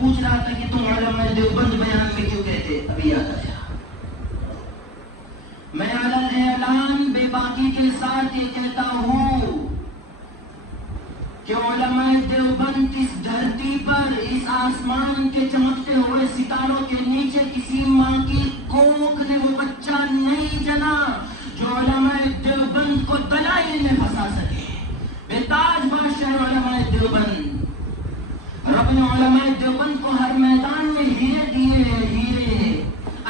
پوچھ رہا تھا کہ تم علماء دیوبند بیان میں کیوں کہتے، ابھی یاد آیا۔ میں علی اعلان بے باکی کے ساتھ یہ کہتا ہوں کہ علماء دیوبند اس دھرتی پر، اس آسمان کے چمکتے ہوئے ستاروں کے نیچے کسی ماں کی کوکھ نے وہ بچہ نہیں جنا جو علماء دیوبند کو دلائل میں پھنسا سکے۔ بے تاج بادشاہ علماء دیوبند، رب نے علماء دیوبند کو ہر میدان میں ہیرے دیے ہیں، ہیرے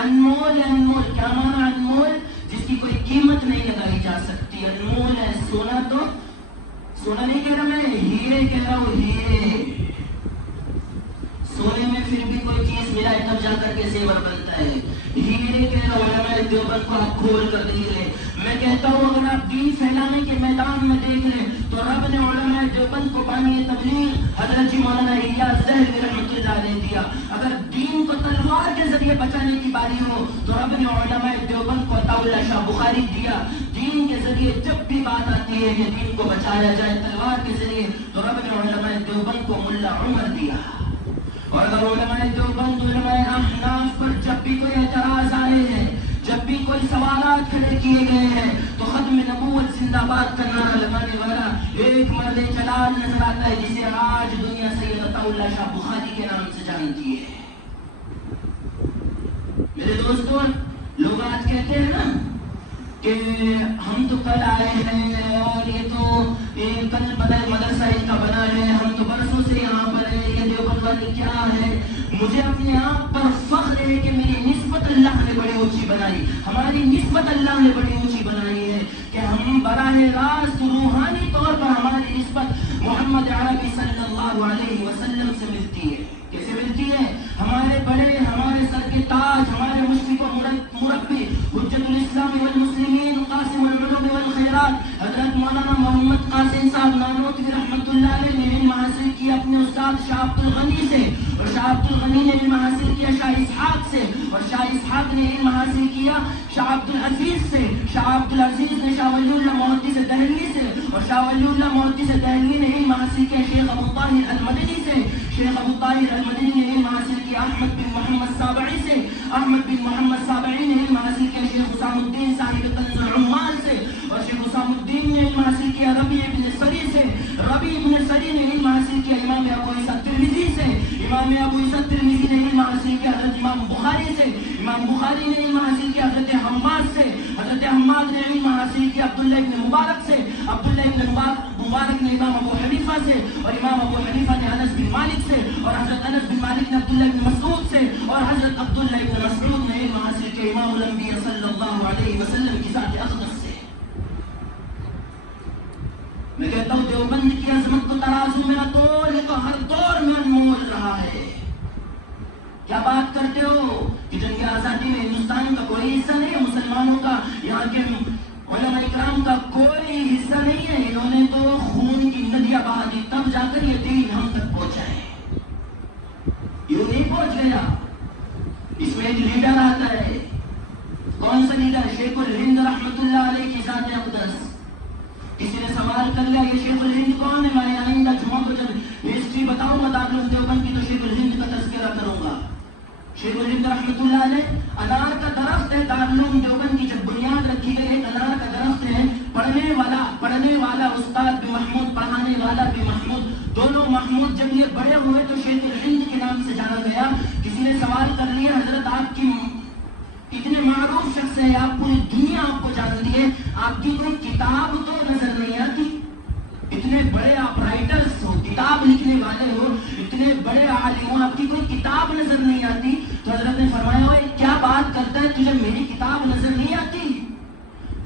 انمول ہے۔ انمول کیا مانا؟ انمول جس کی کوئی قیمت نہیں لگائی جا سکتی، انمول ہے۔ سونا تو سونا نہیں کہہ رہا میں، ہیرے کہہ رہا ہوں، ہیرے۔ سونے میں پھر بھی کوئی چیز ملائے تب جا کر کے زیور بنتا ہے، ہیرے کہہ رہا ہوں۔ علماء دیوبند کو آپ کھول کر دیکھ لیں۔ میں کہتا ہوں اگر آپ دین پھیلانے کے میدان میں دیکھ لیں تو رب نے علماء دیوبند کو بانی تبلیغ حضرت جی مولانا الیاس دہلوی رحمۃ اللہ علیہ دیا۔ اگر دین کو تلوار کے ذریعے بچانے کی باری ہو تو رب نے علماء دیوبند کو عطا اللہ شاہ بخاری دیا۔ دین کے ذریعے جب بھی بات آتی ہے کہ دین کو بچایا جائے تلوار کے ذریعے تو رب نے علماء دیوبند کو ملا عمر دیا۔ اور اگر علماء دیوبند علماء احناف پر جب بھی کوئی اعتراض آئے ہیں، جب بھی کوئی سوالات کھڑے کیے گئے ہیں تو ختم نبوت زندہ باد کا نعرہ لگانے والا ایک مرد جلال نظر آتا ہے جسے آج دنیا سید عطا اللہ شاہ بخاری کے نام سے جانتی ہے۔ میرے دوستوں، لوگ آج کہتے ہیں نا کہ ہم تو کل آئے ہیں اور یہ تو کل مدرسہ ان کا بنا ہے، ہم تو برسوں سے یہاں پر ہیں، یہ دیوبند والے کیا ہے۔ مجھے اپنے آپ پر فخر ہے کہ میری نسبت اللہ نے بڑی اونچی بنائی، ہماری نسبت اللہ نے بڑی اونچی بنائی ہے کہ ہم براہ راست روحانی طور پر ہماری نسبت محمد عربی صلی اللہ علیہ وسلم سے ملتی ہے۔ کیسے ملتی ہے؟ ہمارے بڑے، ہمارے سر کے تاج، ہمارے مشفق و مربی، حجت الاسلام والمسلمین، قاسم العلوم والخیرات حضرت مولانا محمد قاسم صاحب نانوتوی رحمۃ اللہ علیہ نے علم حاصل کیا اپنے استاد شاہ عبد الغنی سے، اور شاہ عبد الغنی نے علم حاصل کیا شاہ اسحاق سے، اور شاہ اسحاق نے علم حاصل کیا شاہ عبد العزیز سے، شاہ عبد العزیز نے شاہ ولی اللہ محدث دہلوی سے، اور شاہ ولی اللہ محدث دہلوی نے علم حاصل کیا شیخ ابو طاہر المدنی سے، شیخ ابو طاہر المدنی نے علم حاصل کیا احمد بن محمد سابعی سے، احمد بن محمد سابعی نے علم حاصل کیا شیخ حسام الدین صاحب کنز العمال سے، اور شیخ حسام الدین نے علم حاصل کیا ربیع ابن سری سے، ربیع ابن سری نے علم حاصل کیا امام ابو عیسیٰ ترمذی سے، امام ابو عیسیٰ ترمذی نے علم حاصل کیا حضرت امام بخاری سے، امام بخاری نے علم حاصل کیا حضرت حماد سے، حضرت حماد نے علم حاصل کیا عبداللہ ابن مبارک سے، عبداللہ ابن مبارک نے امام ابو حنیفہ سے، اور امام ابو حنیفہ نے انس بن مالک سے، اور حضرت انس بن مالک نے عبداللہ ابن مسعود سے، اور حضرت عبداللہ ابن مسعود نے علم حاصل کیا امام الانبیاء صلی اللہ علیہ وسلم کی ذات اقدس سے۔ میں کہتا ہوں دیوبند کی عظمت کو ترازو میں نہ تول، تو ہر دور میں انمول رہا ہے۔ کیا بات کرتے ہو کہ جنگ آزادی میں ہندوستان کا کوئی حصہ نہیں ہے، مسلمانوں کا، یہاں کے علماء اکرام کا کوئی حصہ نہیں ہے؟ انہوں نے تو خون کی ندیاں بہا دی تب جا کر یہ دین ہم تک پہنچا ہے، یوں نہیں پہنچ گیا۔ اس میں ایک لیڈر آتا ہے، کون سا لیڈر؟ شیخ الہند رحمۃ اللہ علیہ کی ذات اقدس۔ کسی نے سوال کر لیا یہ شیخ الہند کون ہے؟ میں آئندہ جمعہ کو جب ہسٹری بتاؤں گا دارالعلوم دیوبند کی تو شیخ الہند کا تذکرہ کروں گا۔ شیخ الہند رحمۃ اللہ علیہ، انار کا درخت ہے دارالعلوم دیوبند کی جب بنیاد رکھی گئی، ایک انار کا درخت ہے، پڑھنے والا استاد بھی محمود، پڑھانے والا بھی محمود، دونوں محمود۔ جب یہ بڑے ہوئے تو شیخ الہند کے نام سے جانا گیا۔ کسی نے سوال کر لیا حضرت آپ کی اتنے معروف شخص ہے، آپ پوری دنیا آپ کو جانتی ہے، آپ کی کوئی کتاب تو نظر نہیں آتی؟ اتنے بڑے آپ رائٹرز ہو، کتاب لکھنے والے ہو، اتنے بڑے عالم ہو، آپ کی کوئی کتاب نظر نہیں آتی؟ تو حضرت نے فرمایا اوے کیا بات کرتا ہے، تجھے میری کتاب نظر نہیں آتی؟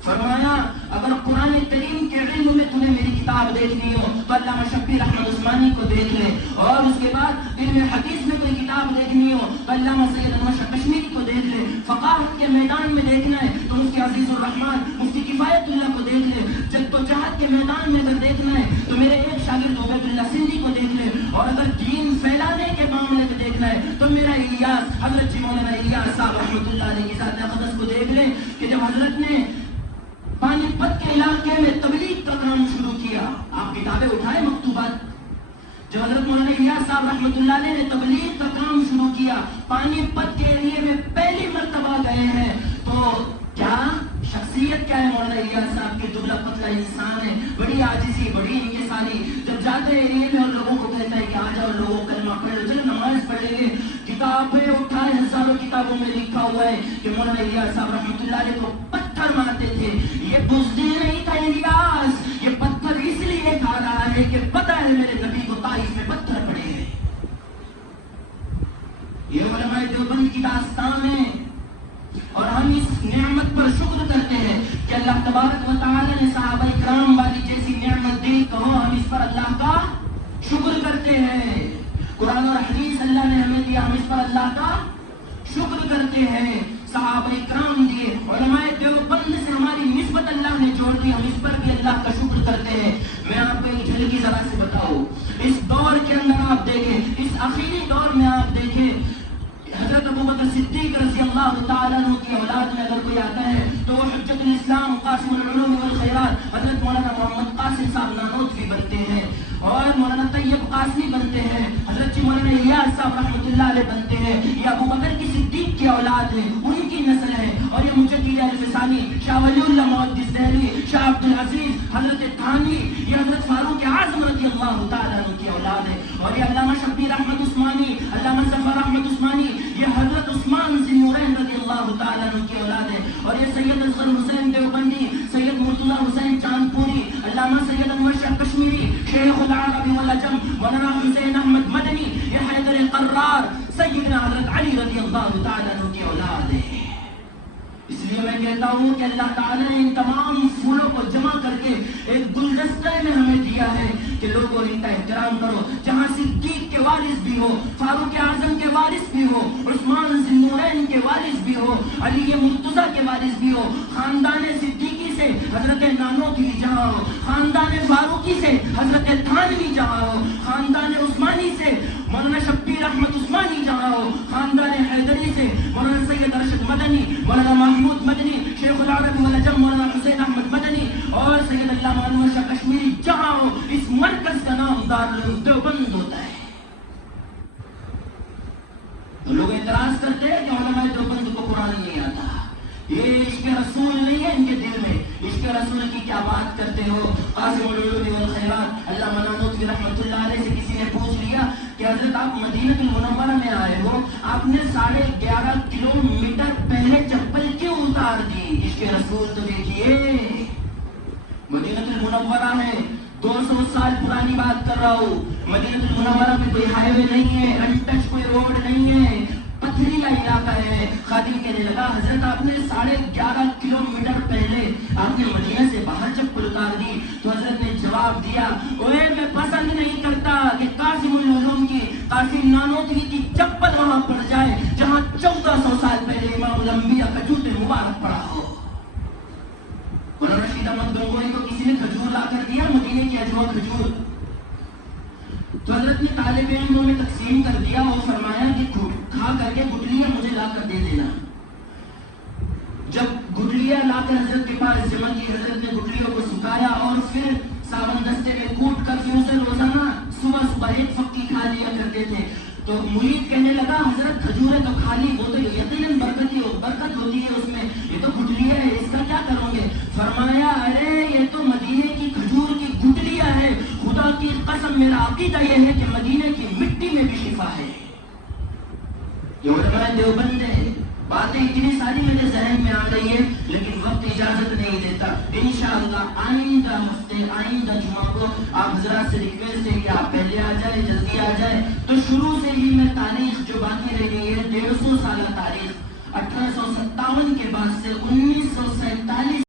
فرمایا اگر قرآن کریم کے علم میں تمہیں میری کتاب دیکھنی ہو تو علامہ شبیر احمد عثمانی کو دیکھ لے، اور اس کے بعد علم حدیث میں کوئی کتاب دیکھنی ہو تو علامہ سید انور شاہ کشمیری کو دیکھ لے، فقاہت کے میدان میں دیکھنا ہے تو مفتی عزیز الرحمان، مفتی کفایت اللہ کو دیکھ لے، جدوجہد کے میدان میں اگر دیکھنا ہے تو میرے ایک شاگرد عبید اللہ سندھی کو دیکھ لے، اور اگر دین پھیلانے کے معاملے میں دیکھنا ہے تو میرا الیاس، حضرت جی مولانا الیاس صاحب رحمۃ اللہ علیہ کی ذات اقدس کو دیکھ لے کہ جب حضرت نے پانی پت کے علاقے میں تبلیغ کا کام شروع کیا، آپ کتابیں اٹھائے مکتوبات، جب حضرت مولانا الیاس صاحب رحمۃ اللہ علیہ نے تبلیغ کا کیا، پانی پت کے ایریے میں پہلی مرتبہ گئے ہیں، تو کیا شخصیت کیا ہے مولانا الیاس صاحب کی؟ دبلا پتلا انسان ہے، بڑی عاجزی، بڑی انکساری. جب جاتے ایریے میں اور لوگوں کو کہتا ہے کہ آ جاؤ لوگوں کلمہ پڑھ لو، چلو نماز پڑھ لیں گے. کتابیں اٹھائے، ہزاروں کتابوں میں لکھا ہوا ہے کہ مولانا الیاس صاحب رحمۃ اللہ علیہ کو پتھر مارتے تھے. یہ بزدل نہیں تھا الیاس، یہ پتھر اس لیے کھا رہا ہے کہ پتہ ہے میرے نبی کو طائف میں پتھر پڑے ہیں. یہ علماء دیوبند کی داستان ہے، اور ہم اس نعمت پر شکر کرتے ہیں کہ اللہ تبارک و تعالی نے صحابہ کرام والی جیسی نعمت دی، کہو ہم اس پر اللہ کا شکر کرتے ہیں. قرآن اور حدیث اللہ نے ہمیں دیا، ہم اس پر اللہ کا شکر کرتے ہیں. صحابہ کرام دیے، علماء دیوبند سے ہماری نسبت اللہ نے جوڑ دی، ہم اس پر بھی اللہ کا شکر کرتے ہیں. میں آپ کو ایک جھلکی ذرا سے بتاؤں، اس دور کے اندر آپ دیکھیں، اس آخری دور میں آپ دیکھیں، حضرت ابوبکر صدیق رضی اللہ تعالیٰ عنہ کی اولاد میں اگر کوئی آتا ہے تو وہ حجت الاسلام، قاسم العلوم والخیرات، حضرت مولانا محمد قاسم صاحب نانوتوی بنتے ہیں، اور مولانا طیب قاسمی بنتے ہیں، حضرت مولانا الیاس صاحب رحمۃ اللہ علیہ بنتے ہیں. یہ ابوبکر کی صدیق کی اولاد ہے، ان کی نسل ہے. اور یہ مجدد اہل ثانی، شاہ ولی اللہ محدث دہلوی، شاہ عبد العزیز، حضرت تھانوی، یہ حضرت فاروق اعظم رضی اللہ تعالیٰ عنہ کی اولاد ہے. اور یہ علامہ شبیر احمد عثمانی، علامہ ظفر احمد عثمانی، یہ حضرت عثمان ذی نورین رضی اللہ تعالیٰ عنہ کی اولاد ہے. اور یہ سید اصغر حسین دیوبندی، سید مرتضیٰ حسین چاندپوری، علامہ سید انور شاہ کشمیری، شیخ العرب والعجم، مولانا حسین احمد مدنی، یہ حیدر قرار، سیدنا حضرت علی رضی اللہ تعالیٰ عنہ کی اولاد ہے. اس لیے میں کہتا ہوں کہ اللہ تعالیٰ نے ان تمام پھولوں کو جمع کر کے ایک گلدستے میں ہمیں دیا ہے کہ لوگوں ان کا احترام کرو. جہاں صدیق کے وارث بھی ہو، فاروق اعظم کے وارث بھی ہو، عثمان ذی نورین کے وارث بھی ہو، علی مرتضیٰ کے وارث بھی ہو، خاندان صدیقی سے حضرت نانوتوی جہاں ہو، خاندان فاروقی سے حضرت تھانوی جہاں ہو، خاندان عثمانی سے مولانا شبیر احمد عثمانی جہاں ہو، خاندان حیدری سے مولانا سید ارشد مدنی، مولانا محمود مدنی، شیخ العرب والعجم مولانا حسین احمد مدنی، اور سید علامہ انور شاہ کشمیری جہاں ہو، اس مرکز کا نام دارالعلوم دیوبند ہوتا ہے. تو لوگ اعتراض کرتے ہیں کہ علماء دیوبند کو قرآن نہیں آتا. یہ عشق رسول نہیں ہے ان کے دل میں. عشق رسول کی کیا بات کرتے ہو؟ قاسم العلوم والخیرات علامہ نانوتوی رحمۃ اللہ علیہ سے کسی نے پوچھ لیا کہ حضرت آپ مدینہ المنورہ میں آئے ہو، آپ نے 11.5 کلومیٹر پہلے چپل کیوں اتار دی؟ عشق رسول تو دیکھیے، مدینہ المنورہ میں 200 سال پرانی بات کر رہا ہوں. مدینہ المنورہ میں کوئی ہائی وے نہیں ہے، انٹچ کوئی روڈ نہیں ہے، پتھریلا علاقہ ہے. خادم کہنے لگا حضرت آپ نے 11.5 کلومیٹر پہلے آپ نے مدینہ سے باہر چپل اتار دی. تو حضرت نے جواب دیا، اوے میں پسند نہیں کرتا کہ قاسم العلوم کی، قاسم نانوتوی کی چپل وہاں پڑ جائے جہاں 1400 سال پہلے امام الانبیاء کا جوتے مبارک پڑا ہو. مولانا رشید احمد گنگوئی کو کسی نے کھجور لا کر دیا، مدینے کی اجوا کھجور، تو حضرت نے طالب علموں میں تقسیم کر دیا اور فرمایا کہ کھا کر کے گٹلیاں مجھے لا کر دے دینا. جب گٹلیاں لا کر حضرت کے پاس جمع کی، حضرت نے گٹلیوں کو سکھایا اور پھر ساون دستے میں کوٹ کر پھر اسے روزانہ صبح 1 پھکی کھا لیا کرتے تھے. تو مرید کہنے لگا حضرت کھجوریں تو کھا لی، وہ تو یقیناً برکت ہوتی ہے اس میں، یہ تو گٹلیاں ہے، اس کا کیا کرو گے؟ فرمایا ارے یہ تو مدینے کی کھجور کی گٹلیاں ہے، خدا کی قسم میرا عقیدہ یہ ہے کہ مدینے کی مٹی میں بھی شفا ہے. یہ علماء دیوبند ہے. باتیں اتنی ساری میرے ذہن میں آ رہی ہے لیکن وقت اجازت نہیں دیتا. انشاءاللہ آئندہ ہفتے، آئندہ جمعہ کو آپ حضرات سے ریکویسٹ ہے کہ آپ پہلے آ جائیں، جلدی آ جائیں. تو شروع سے ہی میں تاریخ جو باقی رہ گئی ہے 150 سالہ تاریخ 1857 کے بعد سے 1947